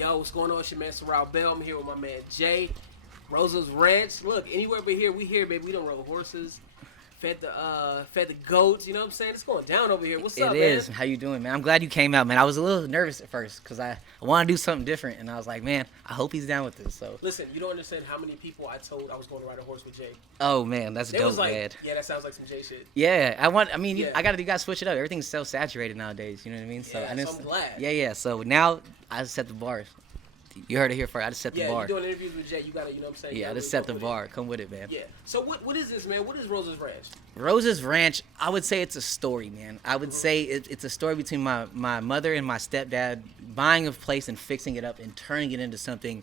Yo, what's going on? It's your man Sorrel Bell. I'm here with my man Jay. Rosa's Ranch. Look, anywhere but here, we here, baby. We don't rode horses. Fed the goats. You know what I'm saying? It's going down over here. What's up, man? It is. How you doing, man? I'm glad you came out, man. I was a little nervous at first because I want to do something different, and I was like, man, I hope he's down with this. So listen, you don't understand how many people I told I was going to ride a horse with Jay. Oh man, that's dope, like, man. Yeah, that sounds like some Jay shit. Yeah, Yeah. I got to switch it up. Everything's so saturated nowadays. You know what I mean? So Yeah, so I'm glad. Yeah. So now I just set the bar. You heard it here first. I just set the bar. Yeah, you're doing interviews with Jay. You gotta, you know what I'm saying? Yeah, I just set the bar. Come with it, man. Yeah. So what is this, man? What is Rosa's Ranch? Rosa's Ranch, I would say it's a story, man. I would say it's a story between my mother and my stepdad buying a place and fixing it up and turning it into something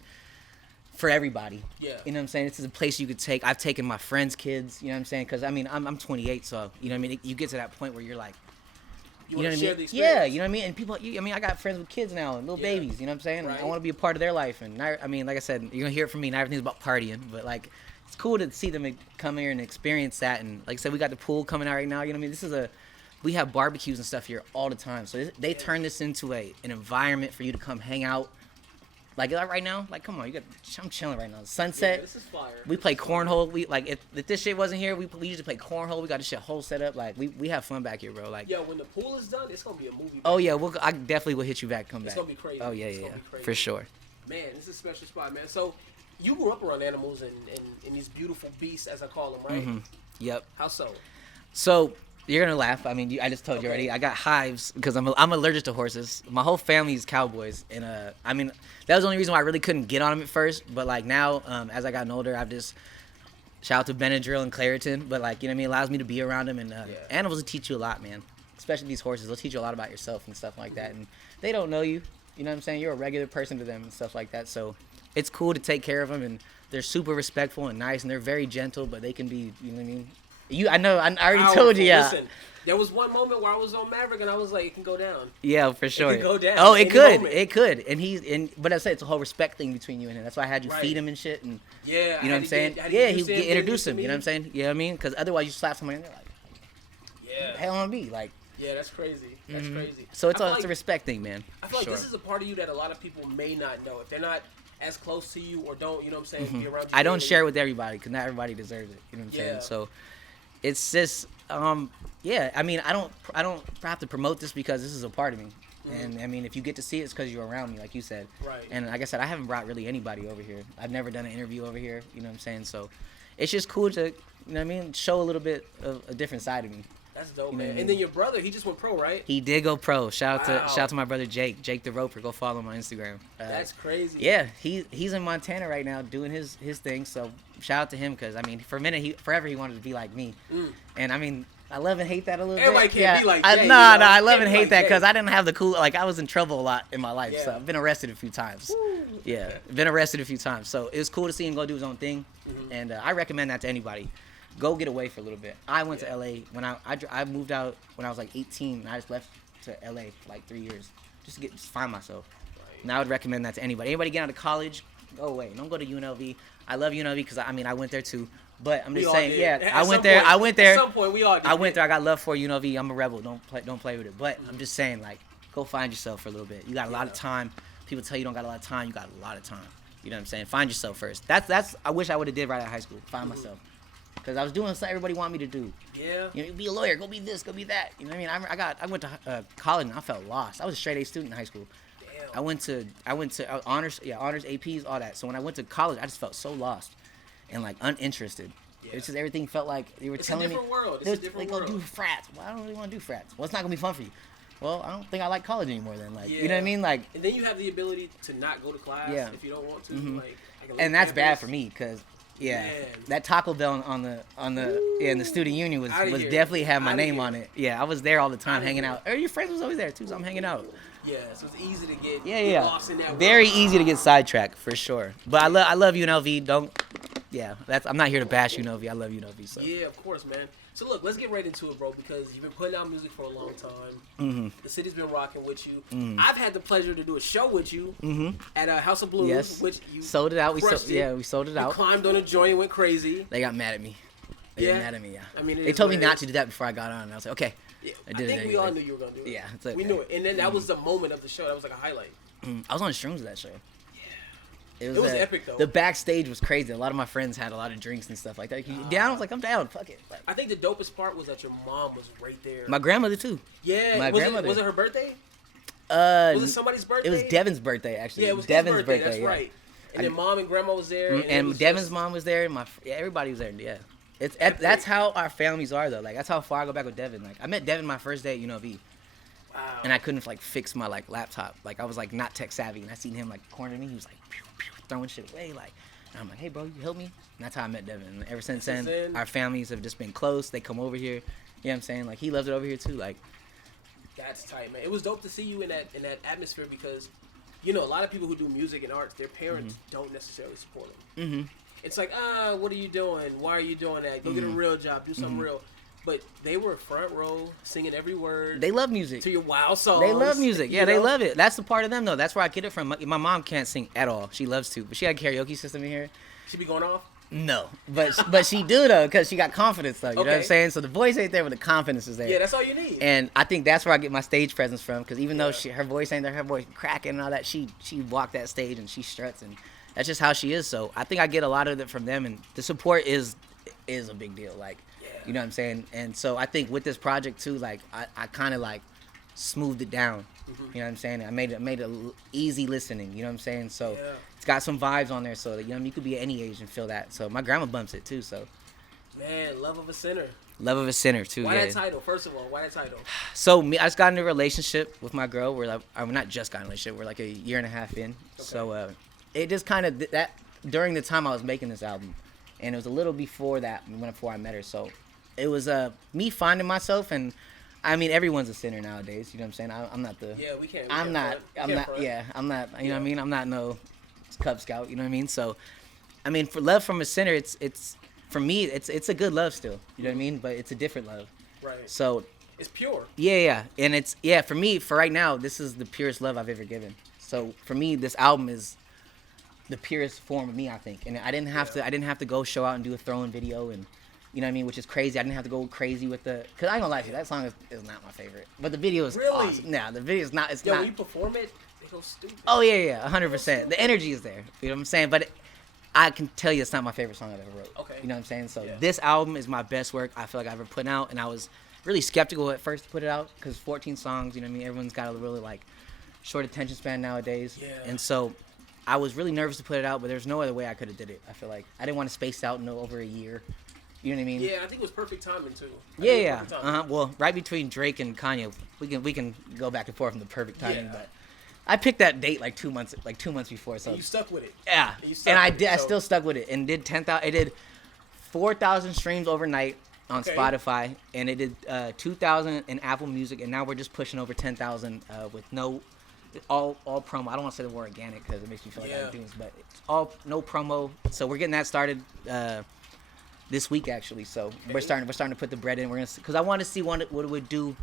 for everybody. Yeah. You know what I'm saying? This is a place you could take. I've taken my friends' kids, you know what I'm saying? Because, I mean, I'm 28, so, you know what I mean? You get to that point where you're like, You know what I mean? Yeah, you know what I mean? And people, I got friends with kids now and little Yeah. babies, you know what I'm saying? Right. I want to be a part of their life. And, I mean, like I said, you're going to hear it from me. Not everything's about partying, but, like, it's cool to see them come here and experience that. And, like I said, we got the pool coming out right now. You know what I mean? We have barbecues and stuff here all the time. So they turn this into an environment for you to come hang out. Like right now, like come on, I'm chilling right now. Sunset. Yeah, this is fire. We play cornhole. We like if this shit wasn't here, we usually play cornhole. We got this shit whole set up. Like we have fun back here, bro. Like Yo, when the pool is done, it's gonna be a movie. Oh yeah, I definitely will hit you back. Come It's back. gonna be crazy. Oh yeah, It's yeah, gonna be crazy. for sure. Man, this is a special spot, man. So you grew up around animals and these beautiful beasts, as I call them, right? Mm-hmm. Yep. How so? So you're gonna laugh. I mean, I just told you already. I got hives because I'm allergic to horses. My whole family is cowboys, and I mean that was the only reason why I really couldn't get on them at first. But like now, as I gotten older, I've just shout out to Benadryl and Claritin. But like you know what I mean, it allows me to be around them, and animals will teach you a lot, man. Especially these horses, they'll teach you a lot about yourself and stuff like that. And they don't know you. You know what I'm saying? You're a regular person to them and stuff like that. So it's cool to take care of them, and they're super respectful and nice, and they're very gentle, but they can be, you know what I mean? I know, I already told you, yeah. Listen, there was one moment where I was on Maverick, and I was like, it can go down. Yeah, for sure. It could go down. Oh, it could. Moment. It could. But I said it's a whole respect thing between you and him. That's why I had you Right. feed him and shit. And Yeah. you know what I'm saying? Introduce him. You know what I'm saying? You know what I mean? Because otherwise you slap somebody and they're like, Yeah. hell on me. Like, Yeah, that's crazy. That's crazy. so it's I feel a respect thing, man. I feel like Sure. this is a part of you that a lot of people may not know. If they're not as close to you or don't, you know what I'm saying, be around you. I don't daily. share it with everybody because not everybody deserves it. You know what I'm Yeah. saying? So it's just, yeah. I mean, I don't have to promote this because this is a part of me. And I mean, if you get to see it, it's because you're around me, like you said. Right. And like I said, I haven't brought really anybody over here. I've never done an interview over here. You know what I'm saying? So it's just cool to, you know what I mean, show a little bit of a different side of me. That's dope, You know what I man. mean? And then your brother, he just went pro, right? He did go pro. Shout Wow. out to my brother Jake the Roper. Go follow him on Instagram. That's crazy. Yeah, he's in Montana right now doing his thing. So shout out to him because I mean, for a minute, forever he wanted to be like me. And I mean, I love and hate that a little Everybody bit. can't be like I Jay, you know? I love Can't and be hate like that Jay. because I didn't have the cool. Like I was in trouble a lot in my life. So Yeah. I've been arrested a few times. Yeah, been arrested a few times. So it was cool to see him go do his own thing, and I recommend that to anybody. Go get away for a little bit. I went to LA when I moved out when I was like 18. And I just left to LA for like 3 years just to find myself. Right. And I would recommend that to anybody. Anybody get out of college, go away. Don't go to UNLV. I love UNLV because I mean I went there too. But I'm We just all saying, did. yeah, At I some went there. point- I went there. At some point, we all did. I went there. I got love for UNLV. I'm a rebel. Don't play with it. But I'm just saying, like, go find yourself for a little bit. You got a lot of time. People tell you don't got a lot of time. You got a lot of time. You know what I'm saying? Find yourself first. That's. I wish I would have did right out of high school. Find myself. Because I was doing something everybody wanted me to do. Yeah. You know, be a lawyer. Go be this. Go be that. You know what I mean? I went to college and I felt lost. I was a straight A student in high school. Damn. I went to honors, APs, all that. So when I went to college, I just felt so lost and like uninterested. Yeah. It's just everything felt like they were It's a telling me. different world. It's they a was different like, world. go do frats. Well, I don't really want to do frats. Well, it's not gonna be fun for you. Well, I don't think I like college anymore. Then, like, you know what I Yeah. mean? Like, And then you have the ability to not go to class Yeah. if you don't want to. Like a and that's bad for me because. Yeah, Man. that Taco Bell on the in the student union was Outta here. definitely had my Outta name here. on it. Yeah, I was there all the time Outta hanging here. out. Or your friends was always there too, so I'm hanging out. Yeah, so it's easy to get Yeah. lost in that Very world. easy to get sidetracked for sure. But I love UNLV. I'm not here to bash UNLV. I love UNLV. So Yeah, of course, man. So look, let's get right into it, bro, because you've been putting out music for a long time. The city's been rocking with you. I've had the pleasure to do a show with you at House of Blues, yes, which you sold it out. We crushed it. we sold it You out. climbed on a joint and went crazy. They got mad at me. They Yeah? got mad at me. Yeah. I mean, it they is told me what it not is. to do that before I got on. And I was like, okay. Yeah, I I did it think we all anyway. knew you were gonna do it. Yeah, it's okay. We knew it, and then that was the moment of the show. That was like a highlight. I was on shrooms that show. It was epic though. The backstage was crazy. A lot of my friends had a lot of drinks and stuff like that. You down? I was like, I'm down. Fuck it. Like, I think the dopest part was that your mom was right there. my grandmother too. Yeah. My grandmother. Was it her birthday? Was it somebody's birthday? It was Devin's birthday actually. Yeah, it was Devin's birthday. That's yeah. right. And then mom and grandma was there. And Devin's mom was there. Everybody was there. Yeah. That's how our families are though. Like that's how far I go back with Devin. Like I met Devin my first day at UNLV. Wow. And I couldn't like fix my like laptop. Like I was like not tech savvy, and I seen him like cornering me. He was like pew, pew, throwing shit away. Like, and I'm like, hey bro, you help me? And that's how I met Devin. And ever since then, our families have just been close. They come over here. You know what I'm saying? Like he loves it over here too. Like that's tight, man. It was dope to see you in that atmosphere because, you know, a lot of people who do music and arts, their parents don't necessarily support them. Mm-hmm. It's like, what are you doing? Why are you doing that? Go get a real job. Do something real. But they were front row, singing every word. They love music. To your wild songs. They love music. Yeah, they love it. That's the part of them, though. That's where I get it from. My mom can't sing at all. She loves to. But she had a karaoke system in here. She be going off? No. But she do, though, because she got confidence, though. You know what I'm saying? So the voice ain't there, but the confidence is there. Yeah, that's all you need. And I think that's where I get my stage presence from. Because even though her voice ain't there, her voice cracking and all that, she walked that stage and she struts. And that's just how she is. So I think I get a lot of it from them. And the support is a big deal. Like, you know what I'm saying? And so I think with this project too, like I kind of like smoothed it down. You know what I'm saying? I made it easy listening. You know what I'm saying? So it's got some vibes on there, so that, you know, you could be at any age and feel that. So my grandma bumps it too. So man, Love of a Sinner. Love of a Sinner too. Why that title? First of all, why that title? So I just got into a relationship with my girl. We're like, I'm not just got in a relationship. We're like a year and a half in. Okay. So it just kind of that during the time I was making this album, and it was a little before that before I met her. So it was me finding myself, and I mean everyone's a sinner nowadays. You know what I'm saying? I'm not the. Yeah, we can't. I'm not. Yeah, I'm not. You know what I mean? I'm not no Cub Scout. You know what I mean? So, I mean, for love from a sinner, it's for me, it's a good love still. You know what I mean? But it's a different love. Right. So. It's pure. Yeah, and for me, for right now, this is the purest love I've ever given. So for me, this album is the purest form of me, I think. And I didn't have to go show out and do a throw-in video and. You know what I mean? Which is crazy. I didn't have to go crazy with the... Because I ain't gonna lie to you, that song is not my favorite. But the video is awesome. Nah, the video is not... It's not... when you perform it, it goes stupid. Oh, yeah, 100%. The energy is there. You know what I'm saying? But I can tell you it's not my favorite song I've ever wrote. Okay. You know what I'm saying? So this album is my best work I feel like I've ever put out. And I was really skeptical at first to put it out. Because 14 songs, you know what I mean? Everyone's got a really, like, short attention span nowadays. Yeah. And so... I was really nervous to put it out, but there's no other way I could have did it. I feel like I didn't want to space out over a year. You know what I mean? Yeah, I think it was perfect timing too. Yeah. Well, right between Drake and Kanye, we can go back and forth on the perfect timing. Yeah. But I picked that date like 2 months before. So and you stuck with it. Yeah. And I did. I still stuck with it and did 10,000. It did 4,000 streams overnight on Spotify, and it did 2,000 in Apple Music, and now we're just pushing over 10,000 with no. All promo. I don't want to say the word organic because it makes me feel like I'm doing this, but it's all no promo. So we're getting that started this week actually. So we're starting to put the bread in. We're gonna because I want to see what it would do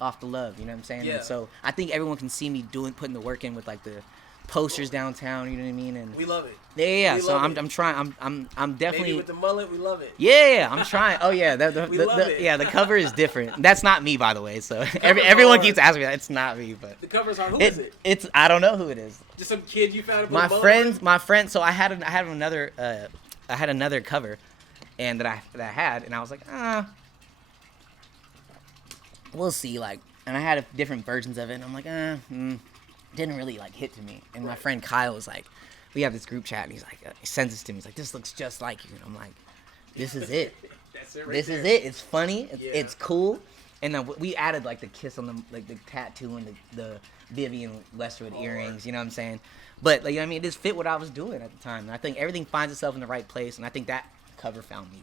off the love. You know what I'm saying? Yeah. And so I think everyone can see me putting the work in with like the posters downtown. You know what I mean? And we love it. Yeah. So I'm trying. I'm definitely. Maybe with the mullet, we love it. Yeah. I'm trying. Oh yeah. We love it. Yeah. The cover is different. That's not me, by the way. So everyone keeps asking me that. It's not me, but the covers are. Who is it? It's I don't know who it is. Just some kid you found. My friend. So I had another cover, and that I had, and I was like, we'll see. Like, and I had different versions of it, and I'm like, didn't really like hit to me. And my friend Kyle was like, we have this group chat, and he's like, he sends this to me. He's like, this looks just like you. And I'm like, this is it. That's it right this there. Is it. It's funny. It's cool. And then we added like the kiss on the tattoo and the Vivian Westwood earrings. You know what I'm saying? But like, you know what I mean, it just fit what I was doing at the time. And I think everything finds itself in the right place. And I think that cover found me.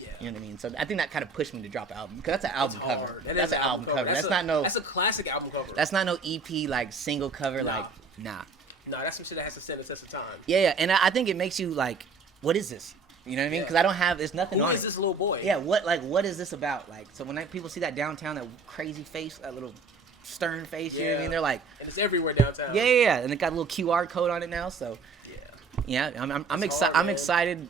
Yeah. You know what I mean? So I think that kind of pushed me to drop an album because that's an album cover. That's an album cover. That's a classic album cover. That's not no EP like single cover. Nah. Like nah. Nah, that's some shit that has to stand the test of time. Yeah, and I think it makes you like, what is this? You know what I mean? Because I don't have, there's nothing on it. Who is this little boy? Yeah, what is this about? Like, so when people see that downtown, that crazy face, that little stern face, you know what I mean? They're like, and it's everywhere downtown. Yeah, and it got a little QR code on it now. So yeah, I'm excited. I'm excited.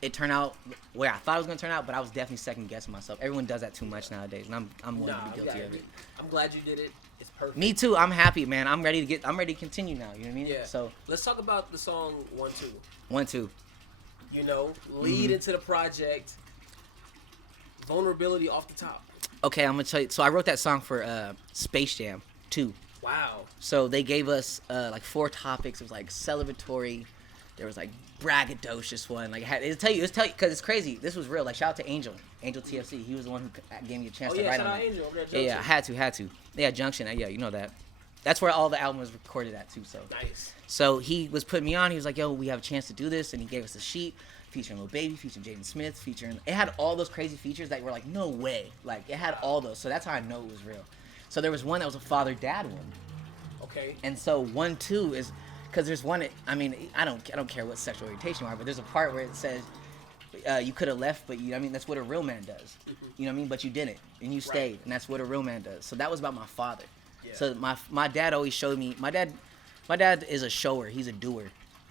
It turned out where I thought it was gonna turn out, but I was definitely second guessing myself. Everyone does that too much nowadays, and I'm willing to be guilty of it. I'm glad you did it. It's Perfect. Me too. I'm happy, man. I'm ready to continue now. You know what I mean? Yeah. So let's talk about the song 1-2. 1-2. You know, lead into the project. Vulnerability off the top. Okay, I'm gonna tell you. So I wrote that song for Space Jam 2. Wow. So they gave us like 4 topics. It was like celebratory. There was like braggadocious one. Like it's tell you because it's crazy. This was real. Like shout out to Angel TFC. He was the one who gave me a chance to write on it. Angel. Yeah, I had to. Yeah, Junction. Yeah, you know that. That's where all the album was recorded at too. So nice. So he was putting me on. He was like, "Yo, we have a chance to do this," and he gave us a sheet featuring Lil Baby, featuring Jaden Smith, featuring. It had all those crazy features that were like, no way. Like it had all those. So that's how I know it was real. So there was one that was a father-dad one. Okay. And so 1-2 is because there's one. I mean, I don't care what sexual orientation you are, but there's a part where it says you could have left, but I mean that's what a real man does. Mm-hmm. You know what I mean? But you didn't, and you stayed, and that's what a real man does. So that was about my father. Yeah. So my dad always showed me. My dad is a shower. He's a doer.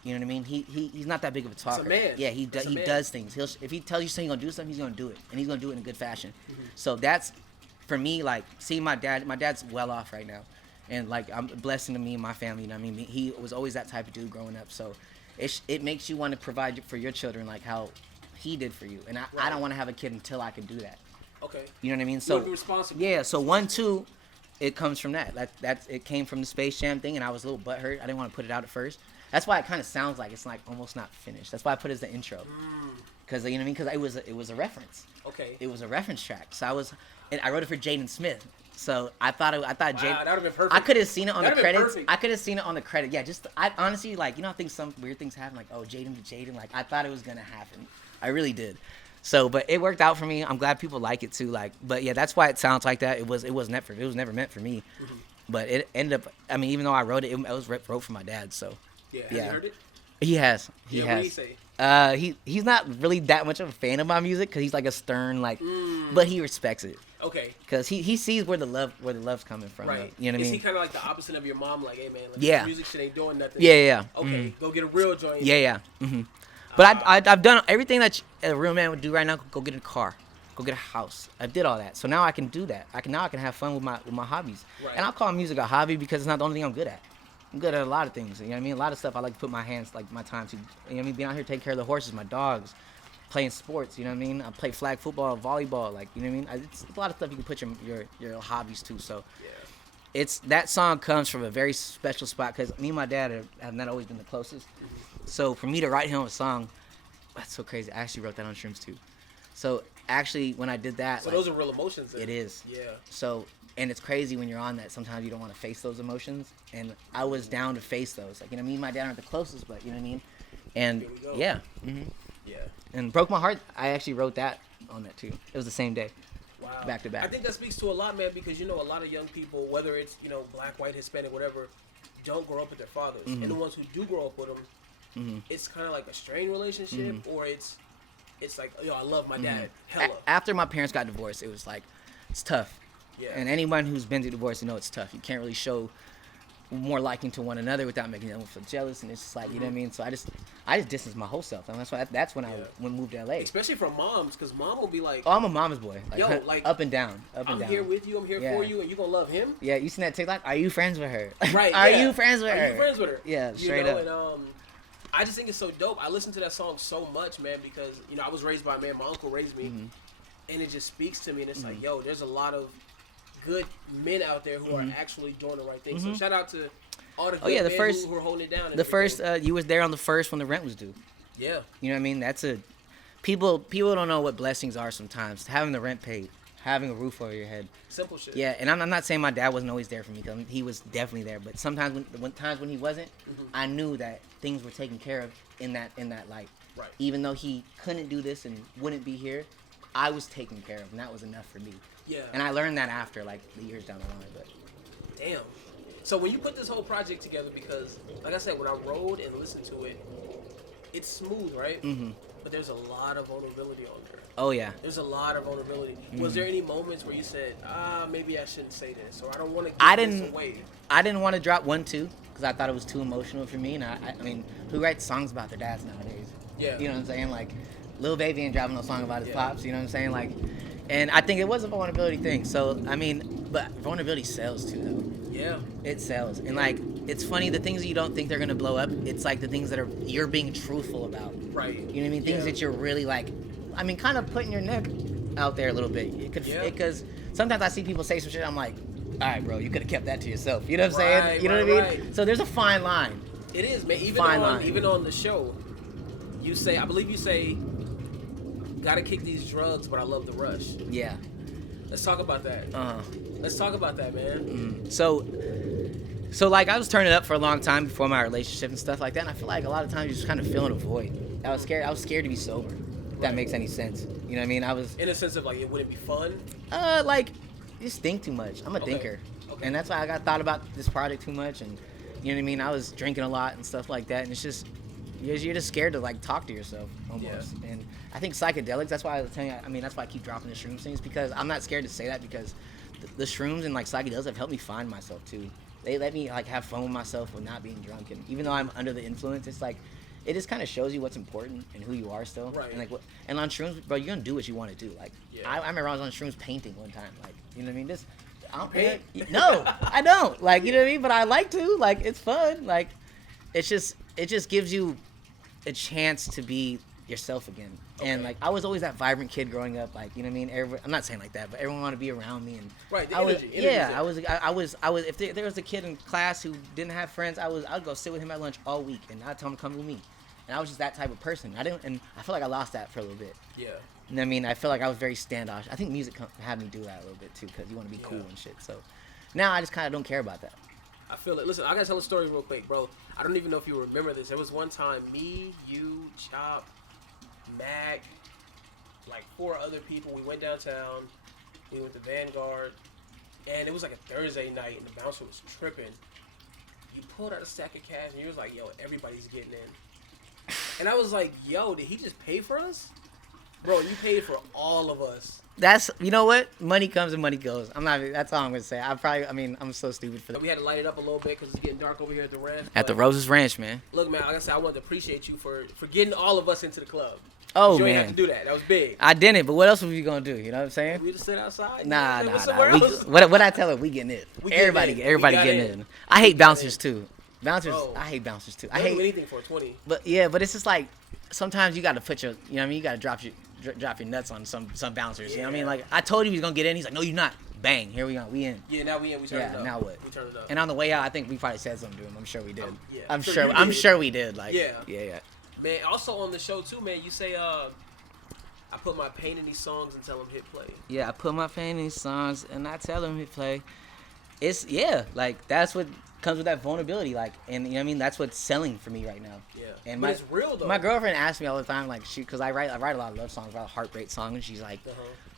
You know what I mean? He's not that big of a talker. He's a man. Yeah, he does things. If he tells you something he's gonna do something, he's gonna do it, and he's gonna do it in a good fashion. Mm-hmm. So that's for me. Like seeing my dad. My dad's well off right now. And like I'm blessing to me and my family, you know what I mean? He was always that type of dude growing up. So it makes you want to provide for your children like how he did for you. And I don't want to have a kid until I can do that. Okay. You know what I mean? So be responsible. Yeah, so 1-2 it comes from that. It came from the Space Jam thing and I was a little butthurt. I didn't want to put it out at first. That's why it kind of sounds like it's like almost not finished. That's why I put it as the intro. Cuz you know what I mean? Cuz it was a reference. Okay. It was a reference track. So I wrote it for Jaden Smith. So I thought Jaden. That would have been perfect. I could have seen it on the credits. Perfect. I could have seen it on the credit. Yeah, I honestly like I think some weird things happen like Jaden to Jaden. Like I thought it was gonna happen. I really did. So, but it worked out for me. I'm glad people like it too. Like, but yeah, that's why it sounds like that. It was never meant for me. Mm-hmm. But it ended up. I mean, even though I wrote it, it was wrote for my dad. So yeah, has he heard it? He has. He has. What did he say? He's not really that much of a fan of my music because he's like a stern but he respects it. Okay. Because he sees where the love's coming from. Right. Like, you know what I mean? Is he kind of like the opposite of your mom? Like, hey man, like, yeah. Music shit ain't doing nothing. Yeah. Okay, go get a real joint. Yeah. Mm-hmm. But I've done everything that a real man would do right now. Go get a car, go get a house. I did all that, so now I can do that. I can have fun with my hobbies. Right. And I'll call music a hobby because it's not the only thing I'm good at. I'm good at a lot of things. You know what I mean? A lot of stuff I like to put my hands, like my time to. You know what I mean? Being out here taking care of the horses, my dogs, playing sports. You know what I mean? I play flag football, volleyball. Like you know what I mean? It's a lot of stuff you can put your hobbies to. So. Yeah. It's that song comes from a very special spot because me and my dad have not always been the closest. Mm-hmm. So for me to write him a song, that's so crazy. I actually wrote that on Shrooms too. So actually, when I did that, so those are real emotions. Then. It is. Yeah. So and it's crazy when you're on that. Sometimes you don't want to face those emotions, and I was down to face those. Like you know, me and my dad aren't the closest, but you know what I mean. And here we go. yeah. Mm-hmm. Yeah. And Broke My Heart. I actually wrote that on that too. It was the same day. Wow. Back to back. I think that speaks to a lot, man, because, you know, a lot of young people, whether it's, you know, black, white, Hispanic, whatever, don't grow up with their fathers. Mm-hmm. And the ones who do grow up with them, mm-hmm. it's kind of like a strained relationship, mm-hmm. or it's like, yo, I love my dad. Hella. After my parents got divorced, it was like, it's tough. Yeah. And anyone who's been through divorce, you know it's tough. You can't really show more liking to one another without making them feel jealous, and it's just like, mm-hmm. you know what I mean? So I just distanced my whole self. And that's when I moved to LA. Especially from moms, because mom will be like, oh, I'm a mama's boy. Like, yo, like up and down, I'm here with you, I'm here for you, and you gonna love him? Yeah, you seen that TikTok? Are you friends with her? Right. Are you friends with her? Are you friends with her? Yeah, straight up. And I just think it's so dope. I listen to that song so much, man, because, you know, I was raised by a man, my uncle raised me, mm-hmm. and it just speaks to me, and it's mm-hmm. like, yo, there's a lot of good men out there who mm-hmm. are actually doing the right thing. Mm-hmm. So shout out to all the good men who are holding it down. The first, you was there on the first when the rent was due. Yeah. You know what I mean? That's people don't know what blessings are sometimes. Having the rent paid, having a roof over your head. Simple shit. Yeah, and I'm not saying my dad wasn't always there for me, because he was definitely there. But sometimes when he wasn't, mm-hmm. I knew that things were taken care of in that light. Right. Even though he couldn't do this and wouldn't be here, I was taken care of, and that was enough for me. Yeah. And I learned that after, like, the years down the line. But damn. So when you put this whole project together, because, like I said, when I rode and listened to it, it's smooth, right? Mm-hmm. But there's a lot of vulnerability on there. Oh, yeah. There's a lot of vulnerability. Mm-hmm. Was there any moments where you said, maybe I shouldn't say this, or I don't want to give this away? I didn't want to drop 1-2, because I thought it was too emotional for me. And I mean, who writes songs about their dads nowadays? Yeah. You know what I'm saying? Like, Lil Baby ain't dropping no song about his pops, you know what I'm saying? Like, and I think it was a vulnerability thing. So, I mean, but vulnerability sells too, though. Yeah. It sells. And like, it's funny, the things that you don't think they're gonna blow up, it's like the things that you're being truthful about. Right. You know what I mean? Things that you're really like, I mean, kind of putting your neck out there a little bit. Because sometimes I see people say some shit, I'm like, all right, bro, you could have kept that to yourself. You know what I'm saying? You know what I mean? Right. So there's a fine line. It is, man. Even on the show, I believe you say, gotta kick these drugs, but I love the rush. Yeah. Let's talk about that. Let's talk about that, man. So like, I was turning up for a long time before my relationship and stuff like that, and I feel like a lot of times you're just kind of feeling a void. I was scared to be sober. If that makes any sense. You know what I mean? I was in a sense of like, it wouldn't be fun. Like, you just think too much. I'm a thinker, and that's why I got thought about this project too much, and you know what I mean. I was drinking a lot and stuff like that, and it's just you're just scared to like talk to yourself almost. Yeah. And I think psychedelics. That's why I was telling you. I mean, that's why I keep dropping the shrooms things, because I'm not scared to say that, because the shrooms and like psychedelics have helped me find myself too. They let me like have fun with myself with not being drunk, and even though I'm under the influence, it's like it just kind of shows you what's important and who you are still. Right. And like and on shrooms, bro, you're gonna do what you want to do. Like I remember I was on shrooms painting one time. Like, you know what I mean? No, I don't. Like, you know what I mean? But I like to. Like, it's fun. Like, it just gives you a chance to be yourself again. And like, I was always that vibrant kid growing up. Like, you know what I mean? I'm not saying like that, but everyone wanted to be around me. And right, I was. If there was a kid in class who didn't have friends, I'd go sit with him at lunch all week, and I'd tell him to come with me. And I was just that type of person. And I feel like I lost that for a little bit. Yeah. And I mean, I feel like I was very standoffish. I think music had me do that a little bit too, because you want to be cool and shit. So now I just kind of don't care about that. I feel it. Listen, I gotta tell a story real quick, bro. I don't even know if you remember this. There was one time, me, you, Chop, Mac, like 4 other people. We went downtown. We went to Vanguard, and it was like a Thursday night, and the bouncer was tripping. You pulled out a stack of cash, and you was like, "Yo, everybody's getting in." And I was like, "Yo, did he just pay for us?" Bro, you paid for all of us. That's, you know what? Money comes and money goes. That's all I'm going to say. I'm so stupid for that. We had to light it up a little bit because it's getting dark over here at the ranch. At the Roses Ranch, man. Look, man, like I said, I want to appreciate you for getting all of us into the club. Oh, you man. You didn't have to do that. That was big. I didn't, but what else were we going to do? You know what I'm saying? We just sit outside. Nah. What I tell her, we getting it. Everybody getting in. I hate bouncers, too. I hate bouncers, too. I hate anything for a 20. But it's just like, sometimes you got to put your, you know what I mean? You got to drop your nuts on some bouncers. You know what I mean? Like, I told him he was gonna get in. He's like, no, you're not. Bang, here we go. We in. Yeah, now we in. We turned it up. Now what? We turned it up. And on the way out, I think we probably said something to him. I'm sure we did. Yeah. I'm sure we did. Like, yeah. Man, also on the show too, man. You say, I put my pain in these songs and tell them hit play. Yeah, I put my pain in these songs and I tell them hit play. It's like that's what comes with that vulnerability, like, and you know what I mean. That's what's selling for me right now. Yeah, and but it's real though. My girlfriend asks me all the time, like, because I write a lot of love songs, a lot of heartbreak songs, and she's like,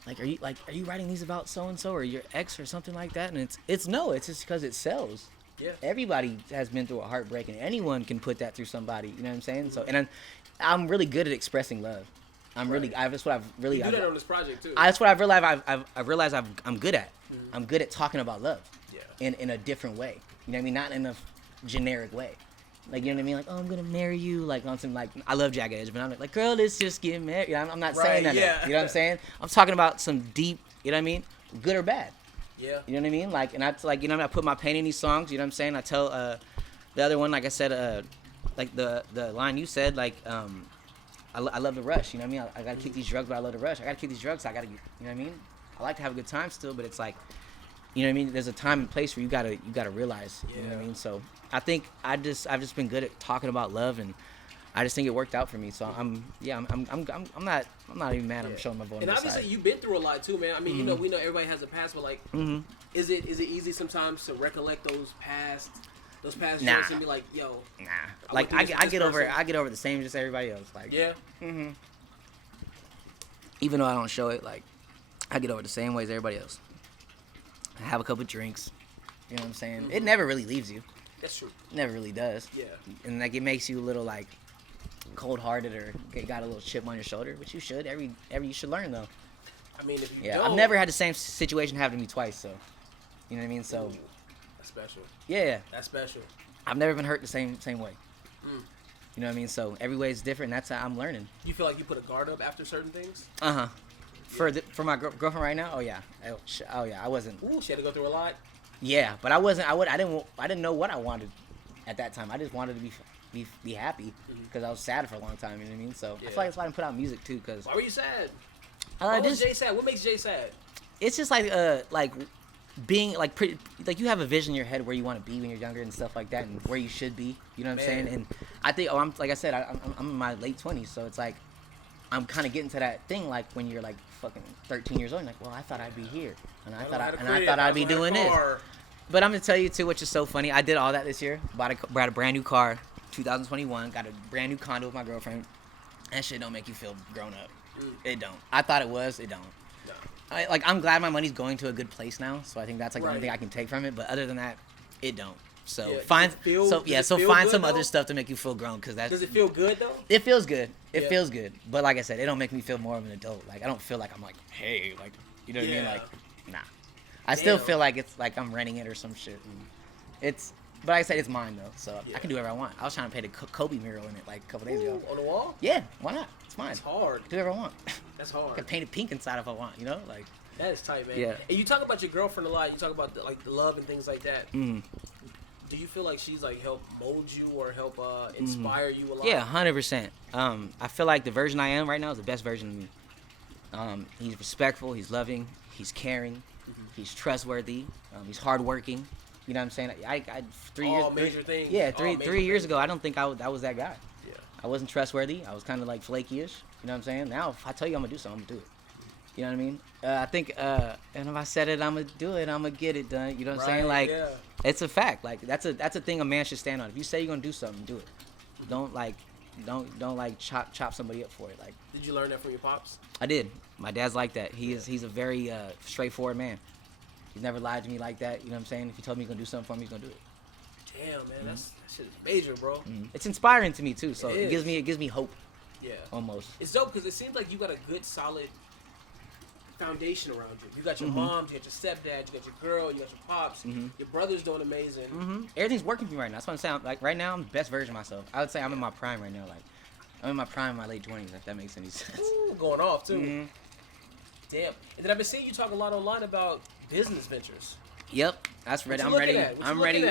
are you writing these about so and so or your ex or something like that? And it's just because it sells. Yeah. Everybody has been through a heartbreak, and anyone can put that through somebody. You know what I'm saying? So, and I'm really good at expressing love. That's what I've really. You do that on this project too. That's what I've realized. I've realized I'm good at. Mm-hmm. I'm good at talking about love. Yeah. In a different way. You know what I mean? Not in a generic way. Like, you know what I mean? Like, oh, I'm gonna marry you. Like, on some, like, I love Jagged Edge, but I'm like, girl, let's just get married. You know, I'm not saying that. Yeah. You know what I'm saying? I'm talking about some deep. You know what I mean? Good or bad. Yeah. You know what I mean? Like, and I like, you know what I mean? I put my pain in these songs. You know what I'm saying? I tell the other one, like I said, like the line you said, like, I love the rush. You know what I mean? I gotta kick these drugs, but I love the rush. I gotta kick these drugs. So I gotta, you know what I mean? I like to have a good time still, but it's like, you know what I mean? There's a time and place where you gotta realize. You know what I mean? So I think I've just been good at talking about love, and I just think it worked out for me. So I'm not even mad. I'm showing my vulnerable side. And obviously you've been through a lot too, man. I mean, we know everybody has a past, but like, is it easy sometimes to recollect those past years and be like, yo, nah. Like I get over the same as everybody else. Like, yeah. Even though I don't show it, like, I get over the same way as everybody else. I have a couple drinks. You know what I'm saying? It never really leaves you. That's true. It never really does. Yeah. And like, it makes you a little like cold-hearted or got a little chip on your shoulder, which you should. You should learn though. I mean, if you don't, I've never had the same situation happen to me twice, so you know what I mean. So that's special. Yeah. That's special. I've never been hurt the same way. You know what I mean? So every way is different. And that's how I'm learning. You feel like you put a guard up after certain things? For my girlfriend right now? Oh yeah. I wasn't. Ooh, she had to go through a lot. Yeah, but I didn't know what I wanted at that time. I just wanted to be happy because I was sad for a long time. You know what I mean? So I feel like that's why I didn't put out music too. Cause why were you sad? Why was Jay sad? What makes Jay sad? It's just like being like pretty, like you have a vision in your head where you want to be when you're younger and stuff like that, and where you should be. You know what I'm saying? And I think I'm like I said, I'm in my late 20s, so it's like I'm kind of getting to that thing like when you're like fucking 13 years old, and like, well, I thought I'd be here, and I thought I'd be doing this. But I'm gonna tell you too, which is so funny. I did all that this year. Bought a brand new car, 2021. Got a brand new condo with my girlfriend. That shit don't make you feel grown up. It don't. I thought it was. It don't. No. I'm glad my money's going to a good place now. So I think that's like the only thing I can take from it. But other than that, it don't. So find some other stuff to make you feel grown, because does it feel good though? It feels good. It feels good. But like I said, it don't make me feel more of an adult. Like I don't feel like I'm like, hey, like, you know what I mean? Like, nah. I still feel like it's like I'm renting it or some shit. And but like I said, it's mine though, so I can do whatever I want. I was trying to paint a Kobe mural in it like a couple days ago. On the wall? Yeah, why not? It's mine. It's hard. Do whatever I want. That's hard. I can paint it pink inside if I want, you know? Like, that is tight, man. Yeah. And you talk about your girlfriend a lot. You talk about the love and things like that. Do you feel like she's like helped mold you or help inspire you a lot? Yeah, 100%. I feel like the version I am right now is the best version of me. He's respectful. He's loving. He's caring. He's trustworthy. He's hardworking. You know what I'm saying? I 3 years. Major things. Yeah, 3 years ago, I don't think I was that guy. Yeah. I wasn't trustworthy. I was kind of like flaky-ish. You know what I'm saying? Now, if I tell you I'm gonna do something, I'm gonna do it. You know what I mean? I think, and if I said it, I'm gonna do it. I'm gonna get it done. You know what I'm saying? Like, it's a fact. Like, that's a thing a man should stand on. If you say you're gonna do something, do it. Don't chop somebody up for it. Like, did you learn that from your pops? I did. My dad's like that. He's a very straightforward man. He's never lied to me like that. You know what I'm saying? If he told me he's gonna do something for me, he's gonna do it. Damn, man, that shit is major, bro. It's inspiring to me too. So it gives me hope. Yeah. Almost. It's dope because it seems like you got a good, solid foundation around you. You got your mom, you got your stepdad, you got your girl, you got your pops. Your brother's doing amazing. Everything's working for me right now. That's what I'm saying. Like right now, I'm the best version of myself. I would say I'm in my prime right now. Like I'm in my prime, my late 20s, if that makes any sense. Ooh, going off too. Damn. And then I've been seeing you talk a lot online about business ventures. Yep, that's ready. I'm ready. I'm ready.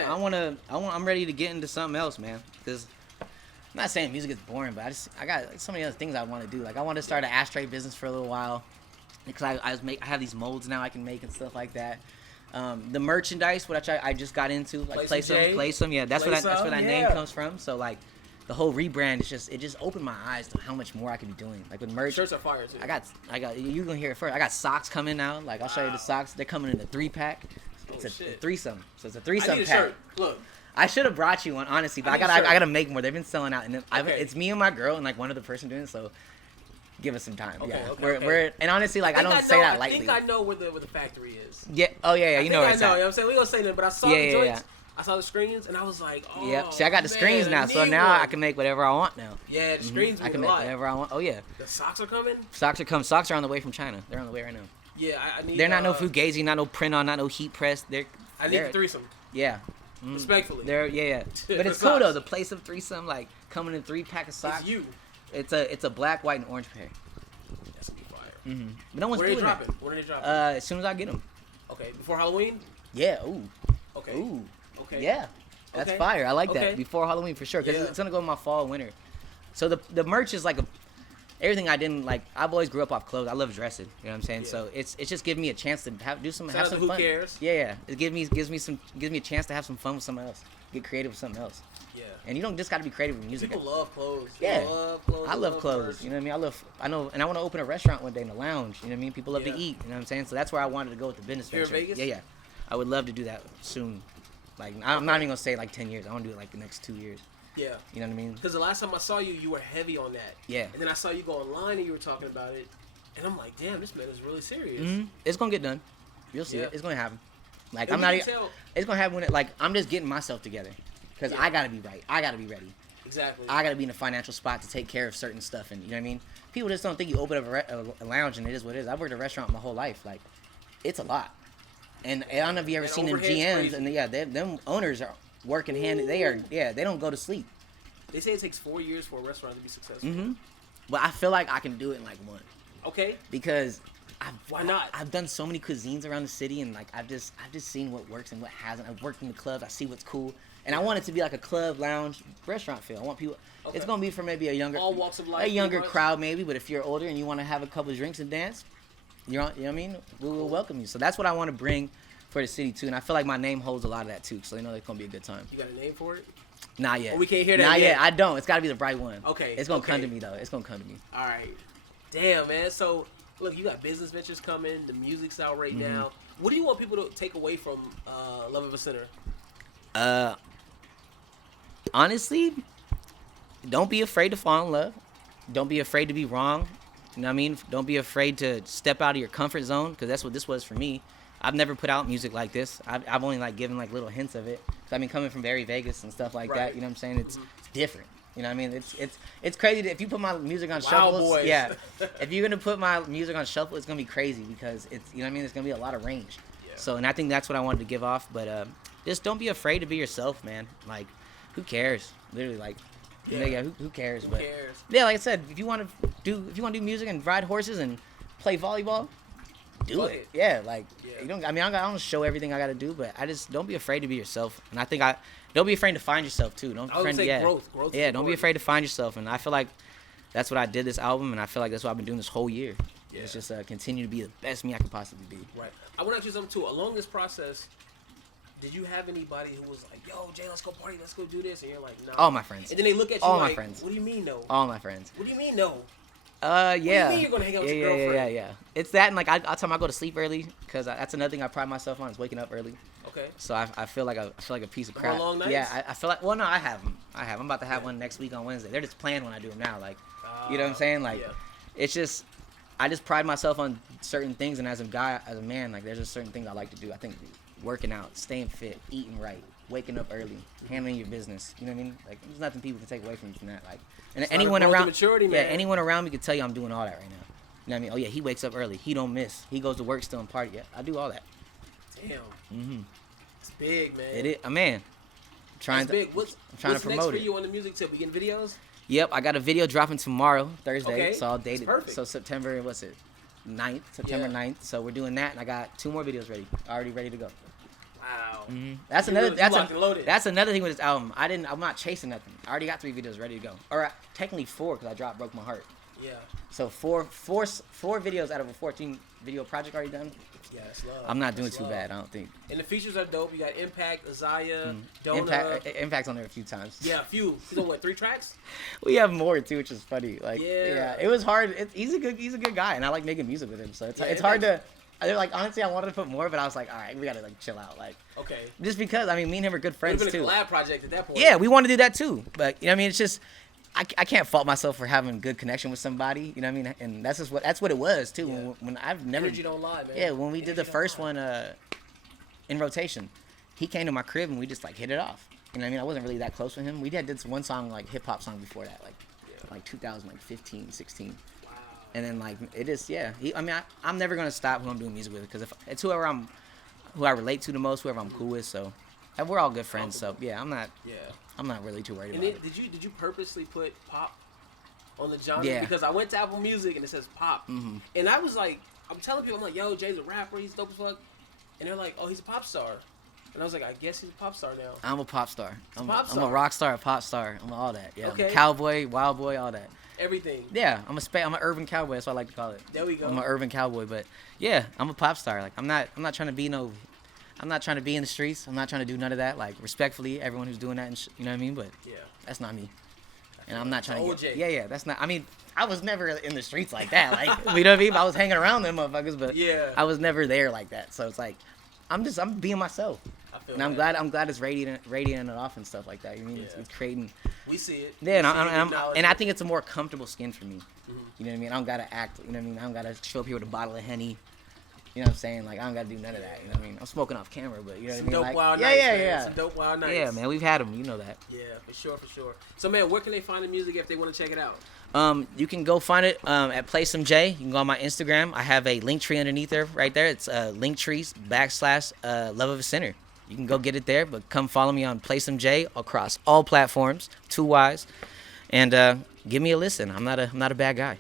I'm ready to get into something else, man. Because I'm not saying music is boring, but I got like, so many other things I want to do. Like I want to start an ashtray business for a little while. Because I have these molds now I can make and stuff like that. The merchandise, which I just got into, like Playsome, yeah, that's where that name comes from. So like, the whole rebrand it just opened my eyes to how much more I can be doing. Like with merch, shirts are fire too. I got you gonna hear it first. I got socks coming now. Like I'll show you the socks. They're coming in a 3-pack. It's a threesome. So it's a threesome I need a pack. shirt. Look. I should have brought you one, honestly, but I gotta make more. They've been selling out, and it's me and my girl and like one other person doing it. So give us some time. Okay, yeah, okay, we're and honestly, like I don't say that lightly. I think I know where the factory is. Yeah. Oh yeah. You know where it's at. You know what I'm saying? We gonna say that, but I saw the joints. I saw the screens and I was like, oh. Yeah. See, I got the screens now, so now I can make whatever I want now. Yeah, the screens. I can make whatever I want. Oh yeah. The socks are coming. Socks are on the way from China. They're on the way right now. Yeah, I need. They're not no fugazi, not no print on, not no heat press. I need the threesome. Yeah. Respectfully. Yeah. But it's cool though. The place of threesome, like coming in 3-pack of socks. It's you. It's a black, white, and orange pair. That's gonna be fire. But no one's doing that. When are they dropping? As soon as I get them. Okay, before Halloween. Yeah. Ooh. Okay. Ooh. Okay. Yeah. That's fire. I like that. Before Halloween for sure, because it's gonna go in my fall, winter. So the merch is like everything I didn't like. I've always grew up off clothes. I love dressing. You know what I'm saying? Yeah. So it's just giving me a chance to have some fun. Who cares? Yeah. It gives me a chance to have some fun with someone else. Get creative with something else. Yeah. And you don't just got to be creative with music. People love clothes. Yeah. I love clothes. You know what I mean? I know, and I want to open a restaurant one day in the lounge. You know what I mean? People love to eat. You know what I'm saying? So that's where I wanted to go with the business venture. Here in Vegas? Yeah. I would love to do that soon. Like I'm not even gonna say like 10 years. I want to do it like the next 2 years. Yeah. You know what I mean? Because the last time I saw you, you were heavy on that. Yeah. And then I saw you go online and you were talking about it, and I'm like, damn, this man is really serious. It's gonna get done. You'll see it. It's gonna happen. Like I'm not. It's gonna happen when I'm just getting myself together, because I gotta be right. I gotta be ready. Exactly. I gotta be in a financial spot to take care of certain stuff, and you know what I mean. People just don't think you open up a lounge and it is what it is. I've worked at a restaurant my whole life. Like, it's a lot. And I don't know if you ever seen them GMs, and them owners are working hand. They don't go to sleep. They say it takes 4 years for a restaurant to be successful. But I feel like I can do it in like 1. Okay. Because Why not? I've done so many cuisines around the city, and like I've just seen what works and what hasn't. I've worked in the clubs. I see what's cool, and I want it to be like a club, lounge, restaurant feel. I want people. Okay. It's gonna be for maybe all walks of life, a younger crowd maybe. But if you're older and you want to have a couple drinks and dance, you know what I mean? We will welcome you. So that's what I want to bring for the city too, and I feel like my name holds a lot of that too. So it's gonna be a good time. You got a name for it? Not yet. We can't hear that Not yet. I don't. It's got to be the right one. Okay. It's gonna come to me though. It's gonna come to me. All right. Damn, man. So look, you got business ventures coming. The music's out right now. What do you want people to take away from Love of a Sinner? Honestly, don't be afraid to fall in love. Don't be afraid to be wrong. You know what I mean? Don't be afraid to step out of your comfort zone, because that's what this was for me. I've never put out music like this. I've only like given like little hints of it. So I mean, coming from very Vegas and stuff like that, you know what I'm saying? It's different. You know what I mean? It's crazy that if you put my music on shuffle, boys. if you're gonna put my music on shuffle, it's gonna be crazy, because it's, you know what I mean? There's gonna be a lot of range. Yeah. So, and I think that's what I wanted to give off. But just don't be afraid to be yourself, man. Like, who cares? Literally, like. Yeah, who cares? Who cares? Yeah, like I said, if you want to do music and ride horses and play volleyball, do it. Yeah, like you don't. I mean, I don't show everything I got to do, but I just don't be afraid to be yourself. And I think don't be afraid to find yourself too. Don't be afraid to growth. Yeah, don't be afraid to find yourself. And I feel like that's what I did this album, and I feel like that's what I've been doing this whole year. Yeah. It's just continue to be the best me I could possibly be. Right. I want to ask you something too. Along this process, did you have anybody who was like, "Yo, Jay, let's go party, let's go do this," and you're like, "No"? All my friends. And then they look at you all like, my friends. "What do you mean no?" All my friends. What do you mean no? Yeah. What do you mean you're gonna hang out with your girlfriend? Yeah. It's that, and like I'll tell them I go to sleep early, because that's another thing I pride myself on, is waking up early. Okay. So I feel like a piece of crap. Long nights? Yeah, I feel like. Well, no, I have them. I'm about to have one next week on Wednesday. They're just planned when I do them now. Like, you know what I'm saying? Like, it's just I just pride myself on certain things, and as a man, like there's just certain things I like to do. I think working out, staying fit, eating right, waking up early, handling your business. You know what I mean? Like, there's nothing people can take away from you from that. Like, and it's anyone around, maturity, man. Anyone around me can tell you I'm doing all that right now. You know what I mean? Oh yeah, he wakes up early. He don't miss. He goes to work still and party. Yeah, I do all that. Damn. It's big, man. It is, man. I'm trying to What's promote next for you on the music tip? We getting videos? Yep, I got a video dropping tomorrow, Thursday. Okay. So I'll date it. Perfect. So September 9th. September 9th. So we're doing that, and I got 2 more videos already ready to go. Wow. That's That's another thing with this album. I'm not chasing nothing. I already got 3 videos ready to go. Or technically 4, because I dropped Broke My Heart. Yeah. So four videos out of a 14 video project already done. Yeah, that's love. I'm not doing too bad, I don't think. And the features are dope. You got Impact, Isaiah, Dona. Impact's on there a few times. Yeah, a few. He's on what, 3 tracks? We have more too, which is funny. Like, yeah, it was hard. He's a good guy, and I like making music with him. So it's hard to. Like, honestly, I wanted to put more, but I was like, all right, we gotta like chill out. Like, okay. Just because I mean, me and him are good friends It's been too. a collab project at that point. Yeah, we want to do that too, but you know what I mean. It's just. I can't fault myself for having a good connection with somebody, you know what I mean? And that's what it was too. Yeah. When I've never. Energy don't lie, man. Yeah, when we did the first one in rotation, he came to my crib and we just like hit it off. You know what I mean? I wasn't really that close with him. We did one song, like hip hop song before that, like 2015, 16. Wow. And then like it is, yeah. I'm never gonna stop who I'm doing music with, because if it's who I relate to the most, whoever I'm cool with. So, and we're all good friends. So yeah, I'm not really too worried about it. Did you purposely put pop on the genre? Yeah. Because I went to Apple Music and it says pop. Mm-hmm. And I was like, I'm telling people, I'm like, yo, Jay's a rapper, he's dope as fuck. And they're like, oh, he's a pop star. And I was like, I guess he's a pop star now. I'm a pop star. I'm a rock star, a pop star. I'm all that. Yeah. Okay. I'm a cowboy, wild boy, all that. Everything. Yeah, I'm an urban cowboy. That's what I like to call it. There we go. I'm an urban cowboy, but yeah, I'm a pop star. Like I'm not trying to be I'm not trying to be in the streets. I'm not trying to do none of that. Like, respectfully, everyone who's doing that, and you know what I mean? But yeah, that's not me. And I'm not trying to get... Yeah, that's not... I mean, I was never in the streets like that. Like, you know what I mean? I was hanging around them motherfuckers, but I was never there like that. So it's like, I'm being myself. And I'm glad it's radiating it off and stuff like that. You mean? It's creating... We see it. Yeah, and I think it's a more comfortable skin for me. Mm-hmm. You know what I mean? I don't got to act... You know what I mean? I don't got to show up here with a bottle of Henny. You know what I'm saying? Like, I don't got to do none of that. You know what I mean? I'm smoking off camera, but you know what I mean? Dope like, wild nights, yeah. Some dope wild nights. Yeah, man, we've had them. You know that. Yeah, for sure. So, man, where can they find the music if they want to check it out? You can go find it at Playsome Jayy. You can go on my Instagram. I have a link tree underneath there, right there. It's linktree / Love of a Sinner. You can go get it there, but come follow me on Playsome Jayy across all platforms, 2 Ys, and give me a listen. I'm not a bad guy.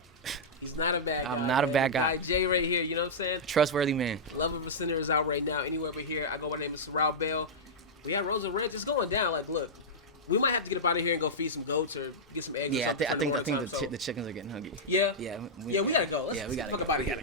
He's not a bad guy. I'm not a bad guy. Jay right here, you know what I'm saying? Trustworthy man. Love of a Sinner is out right now. Anywhere but here. I go by the name of Sorrel Bell. We have Rosa Reds. It's going down. Like, look, we might have to get up out of here and go feed some goats or get some eggs. Yeah, or something I think the chickens are getting hungry. Yeah. Yeah. We gotta go. Let's we gotta fuck go. up out of here.